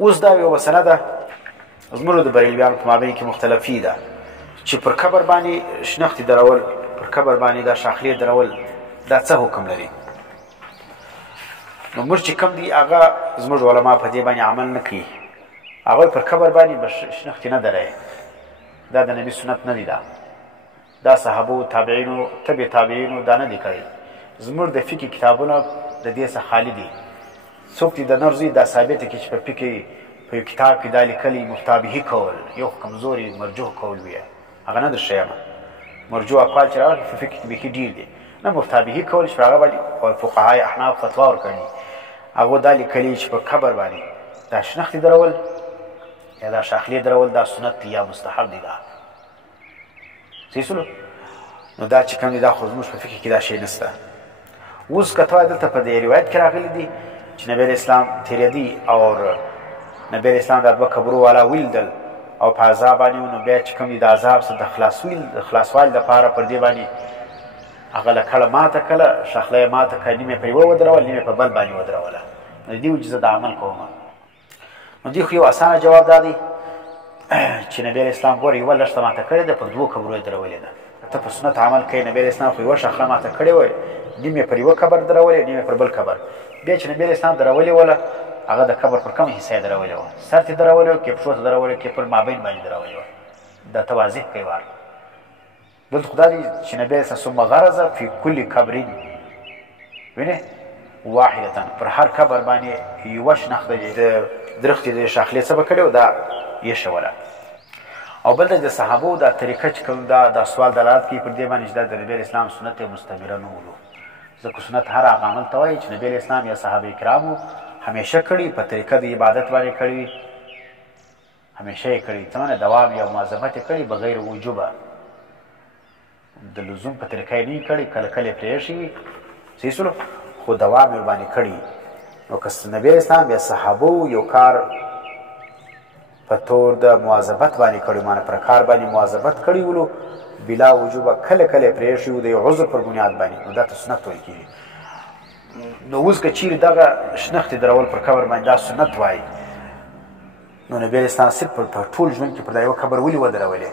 اوس دا یوه مسله ده زموږ د بریلویانو په مابین کې مختلفي ده چې پر قبر باندې شنختې درول، پر قبر باندې دا شاخلې درول دا څه حکم لري. نو موږ چې کوم دي هغه زموږ علما په دې باندې عمل نه کوي. هغوی پر قبر باندې به شنختې نه دروي، دا د نبي سنت نه دي. دا صحابو تابعینو تبع تابعینو دا نه دي کړی. زموږ د فقه کتابونه د دې څخه خالي دي. څوک چې د نرزي دا ثابته کړي چې په فقه په یو کتاب کې دا لیکلي مفتابهي کول یو کمزوري مرجوح کول وي، هغه نه در ښیم. مرجوح اقوال چې راغلي په فقه کې بیخي ډېر دي، نه مفتابهي کول چې په هغه باندې فقهای احناف فتوا ورکړي. هغو دا لیکلي چې په قبر باندې دا شنختې درول یا دا شاخلې درول دا سنت دي یا مستحب دي. دا صحیح سلو. نو دا چې کوم دي دا خو زموږ په فقه کې دا شی نشته. اوس که ته وایې دلته په دې روایت کې راغلي دي چې نبی اسلام تېرېدي او نبی اسلام د دوه قبرو والا ولیدل او په عذاب باندې نو بیا چې کوم دي د عذاب څخه د خلاصوالي دپاره پر دې باندې هغه له کړه ماته کړه، شاخله یې ماته کړه، نیمه پرې ودرول، نیمه په بل باندې ودروله. نو دې وجې زه دا عمل کوم. نو دې خو یو اسانه جواب دا دی چې نبی اسلام ګوره یوه لښته ماته کړې ده، پر دوو قبرو یې درولې ده. ته په سنت عمل کوې. نبی اسلام خو یوه شاخله ماته کړې وه، نیمه پر یوه قبر درولې، نیمه پر بل قبر. بیا چې نبی اسلام درولې وله هغه د قبر پر کومه حصه یې درولې وه، سر ته یې درولې وه، کې پښو ته درولې وه، کې پر مابین باندې درولې وه. دا ته واضح کوي وار. دلته خو دا دی چې نبی اسلام ثم غرض فی کل قبر وینې واحدة، پر هر قبر باندې یوه شنخته د درختې د شاخلې څه به کړې وه دا ایښوله. او بل د صحابو دا طریقه چې کوم دا سوال دلالت کوي پر دې باندې چې دا د نبی اسلام سنت مستمره نه ولو. ځکه سنت هر هغه عمل ته وایي چې نبی اسلام یا صحابه کرامو همیشه کړي، په طریقه د عبادت باندې کړي، همیشه یې کړي. څه معنی دوام یا مواظبت یې کړي بغیر وجوبه، د لزوم په طریقه یې نه کړي، کله کله یې پرېښی وي. صحیح سلو. خو دوام یې ورباندې کړي. نو که نبی اسلام یا صحابو یو کار په طور د مواظبت باندې کړي، معنی پر کار باندې مواظبت کړي ولو بلا وجوبه، کله کله یې پرېښی و د یو عذر پر بنیاد باندې، نو دا ته سنت ویل کېږي. نو اوس که چیرې دغه شنختې درول پر قبر باندې دا سنت وایي، نو نبی اسلام صرف په ټول ژوند کې پر دا یوه قبر ولې ودرولې؟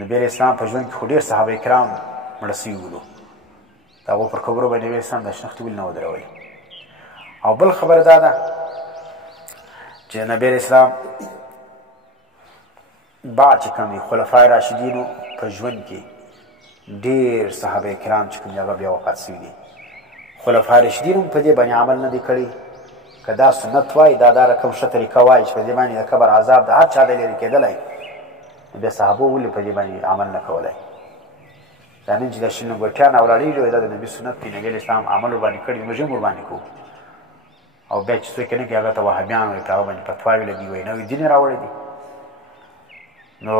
نبی اسلام په ژوند کې خو ډېر صحابه کرام مړه سوي ولو، د هغو پر قبرو باندې نبی اسلام دا شنختې ولې نه ودرولې؟ او بل خبره دا ده چې نبی اسلام بعد چې کوم دي خلفای راشدینو په ژوند کې ډېر صحابه کرام چې کوم دي هغه بیا وفات سوي دي. خلفای راشدین هم په دې باندې عمل نه دی کړی. که دا سنت وایي، دا رقم ښه طریقه وایي چې په دې باندې د قبر عذاب د هر چا د لرې کېدلی، نو بیا صحابو ولې په دې باندې عمل نه کولی؟ دا نن چې دا شین ګوټیان اولاړېږي دا د نبي سنت دی، نبي اسلام عمل ورباندې کړي، موږ هم ورباندې کوو. او بیا چې څوک یې نه کوي هغه ته وهابیان وایي، په هغه باندې فتواوې لګي، وایي نوي دین یې راوړی دی. نو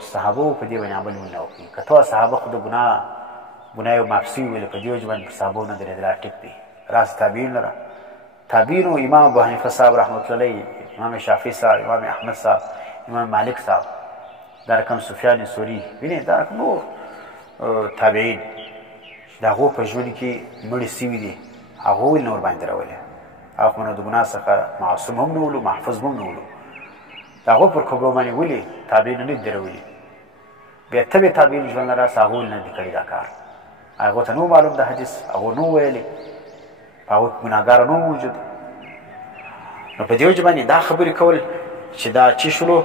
صحابو په دې باندې عمل ونه وکړي. که ته صحابه خو د ګناه یو معاف سوي ویلې، په دې وجه باندې پر صحابو نه درېدل، دا ټیک دی. راس تابعین لره تابعینو امام ابو حنیفه صاحب رحمت الله علیه، امام شافعي صاحب، امام احمد صاحب، امام مالک صاحب، دا رقم سفیان ثوری، وینې دا رقم نور تابعین د هغو په ژوند کې مړي سوي دي، هغو ولې نه ورباندې درولې؟ هغه خو نو د ګناه څخه معصوم هم نه ولو، محفوظ هم نه ولو. د هغو پر قبرو باندې ولې تابعین نه دي درولي؟ بیا تبع تابعین ژوند نه راسه هغو ولې نه دي کړي دا کار؟ هغو ته نو معلوم د حدیث، هغو نو ویلې، په هغو کې ګناهګاره نو موجود. نو په دې وجه باندې دا خبرې کول چې دا چې شلو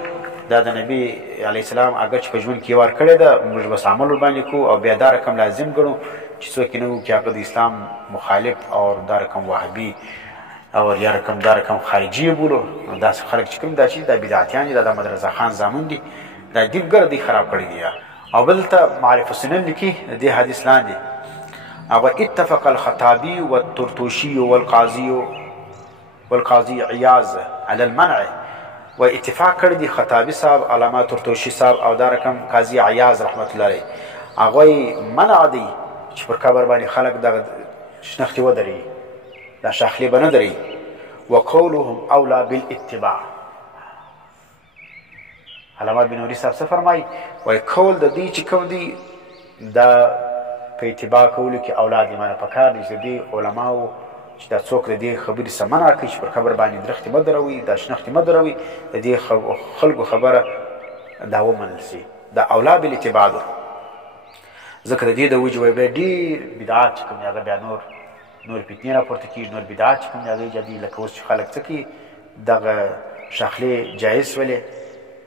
دا د نبي علیه السلام اگر چې په ژوند کې یې ور کړې ده، موږ بس عمل ورباندې کوو. او بیا دا رقم لازم ګڼو چې څوک یې نه وو چې هغه د اسلام مخالف او دا رقم وهابي او یا رقم دا رقم خارجي یې بولو. نو داسې خلک چې کوم دا چې دا بدعتیان دي، دا د احمدرضا خان زامن دي، دا دین ګره دی خراب کړي دي. او بل ته معرف السنن لیکي د دې حدیث لاندې هغه اتفق الخطابي والطرطوشي والقاضي عياض على المنع، و اتفاق کړی دی خطابي صاحب، علامه طرطوشي صاحب او دا رقم قاضي عياض رحمت الله علیه، هغوی منع دی چې پر قبر باندې خلک دغه شنختې ودري، دا شاخلې به نه دري. وقولهم اولا بالاتباع. علامه بنوري صاحب څه فرمایي؟ وایي قول د دوی چې کوم دی دا په اتباع کولو کې اولاد دي، معنی پکار دي چې د دې علماو چې دا څوک د دې خبرې سمنه کوي چې پر خبر باندې درختې مه دروئ دا شنختې مه دروئ د دې خلکو خبره دا ومنل سي دا اولا بالاتباع ده ځکه د دې د وجې وایي بیا ډېر بدعات چې کوم هغه بیا نور فتنې راپورته کېږي نور بدعات چې کوم د هغې ایجادي لکه اوس چې خلک څه کوي دغه شخلې جایز ولې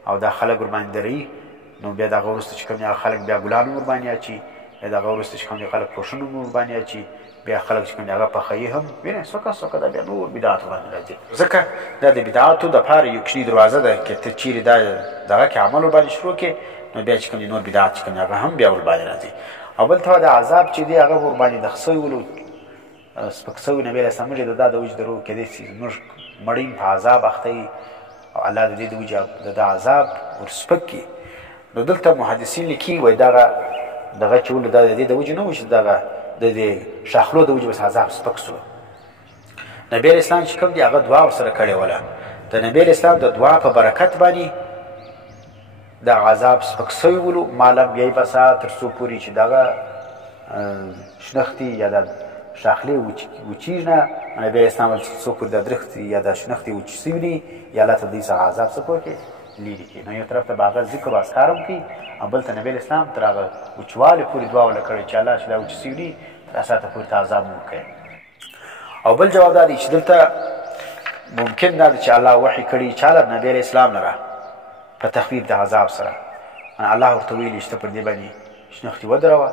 او دا خلک ورباندې دروي نو بیا دغه وروسته چې کوم هغه خلک بیا ګلان ورباندې اچي یا دغه وروسته چې کوم خلک پوشونه ورباندې اچي بیا خلک چې کوم هغه پخوي هم وینئ څوکه دا بیا نور بدعات ورباندې راځي ځکه دا د بدعاتو دپاره یو کوچني دروازه ده که ته چیرې دا دغه کې عمل ورباندې شروع کړې نو بیا چې کوم نور بدعات چې کوم هغه هم بیا ورباندې راځي او بل ته د عذاب چې دی هغه ورباندې دغ سوی ولو سپک سوی نبي علیه السلام د دا د وجې درو کېدی چې زموږ مړین په عذاب اخته وي او الله د دې د وجې د عذاب ورسپک کړي نو دلته محدثین لیکي وایي دغه چې ولو دا د دې د وجې نه و چې دغه د دې شاخلو د وجې بس عذاب سپک سو نبي علیه السلام چې کوم دی هغه دعا ورسره کړې وله د نبي علیه السلام د دعا په برکت باندې دا عذاب سپک سوی ولو معلم یی بسا تر څو پورې چې دغه شنختې یا د شاخلې وچیږي نه نبي علیه السلام څو پورې د درختې یا د شنختې وچ سوي دي یا الله ته دوی څخه عذاب څه پکې لرې کړي نو یو طرف ته به هغه ذکر و اذکار هم کوي او بل ته نبي علیه السلام تر هغه وچوالي پورې دعا ونه کړې چې الله چې دا وچ سوي دي تر هغه ساعته پورې ته عذاب مه ورکوي او بل جواب دا دی چې دلته ممکن دا چې الله وحي کړي چاله نبي علیه السلام لره په تخفیف د عذاب سره الله ورته ویلي چې ته پر دې باندې شنختې ودروه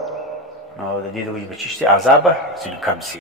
نو د دې د وجې به چې عذاب به ځینې کم سي